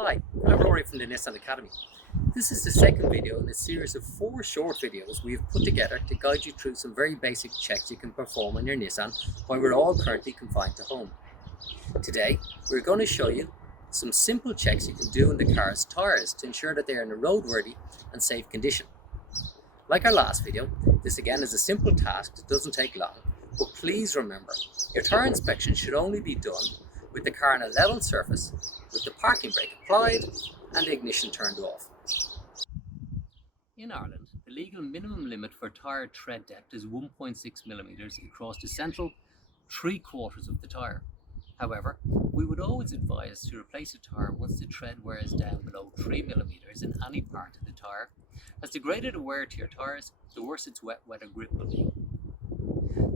Hi, I'm Rory from the Nissan Academy. This is the second video in a series of 4 short videos we have put together to guide you through some very basic checks you can perform on your Nissan while we're all currently confined to home. Today, we're going to show you some simple checks you can do on the car's tyres to ensure that they are in a roadworthy and safe condition. Like our last video, this again is a simple task that doesn't take long, but please remember, your tyre inspection should only be done with the car on a level surface, with the parking brake applied and the ignition turned off. In Ireland, the legal minimum limit for tyre tread depth is 1.6mm across the central 3/4 of the tyre. However, we would always advise to replace a tyre once the tread wears down below 3mm in any part of the tyre, as the greater the wear to your tyres, the worse its wet weather grip will be.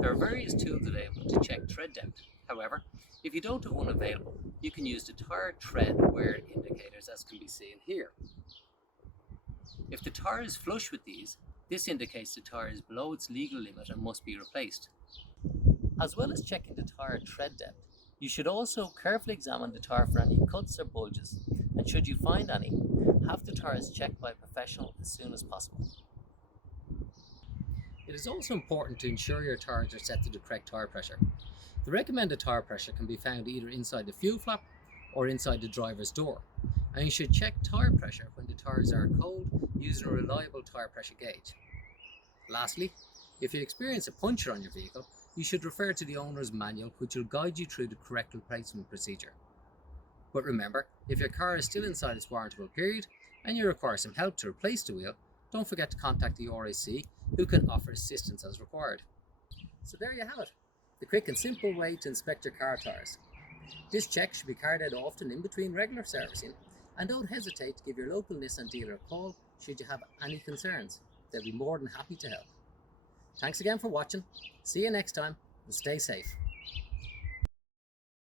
There are various tools available to check tread depth. However, if you don't have one available, you can use the tyre tread wear indicators as can be seen here. If the tyre is flush with these, this indicates the tyre is below its legal limit and must be replaced. As well as checking the tyre tread depth, you should also carefully examine the tyre for any cuts or bulges, and should you find any, have the tyres checked by a professional as soon as possible. It is also important to ensure your tyres are set to the correct tyre pressure. The recommended tyre pressure can be found either inside the fuel flap or inside the driver's door, and you should check tyre pressure when the tyres are cold using a reliable tyre pressure gauge. Lastly, if you experience a puncture on your vehicle, you should refer to the owner's manual, which will guide you through the correct replacement procedure. But remember, if your car is still inside its warrantable period and you require some help to replace the wheel, don't forget to contact the RAC, who can offer assistance as required. So there you have it, the quick and simple way to inspect your car tyres. This check should be carried out often in between regular servicing, and don't hesitate to give your local Nissan dealer a call should you have any concerns. They'll be more than happy to help. Thanks again for watching, see you next time, and stay safe.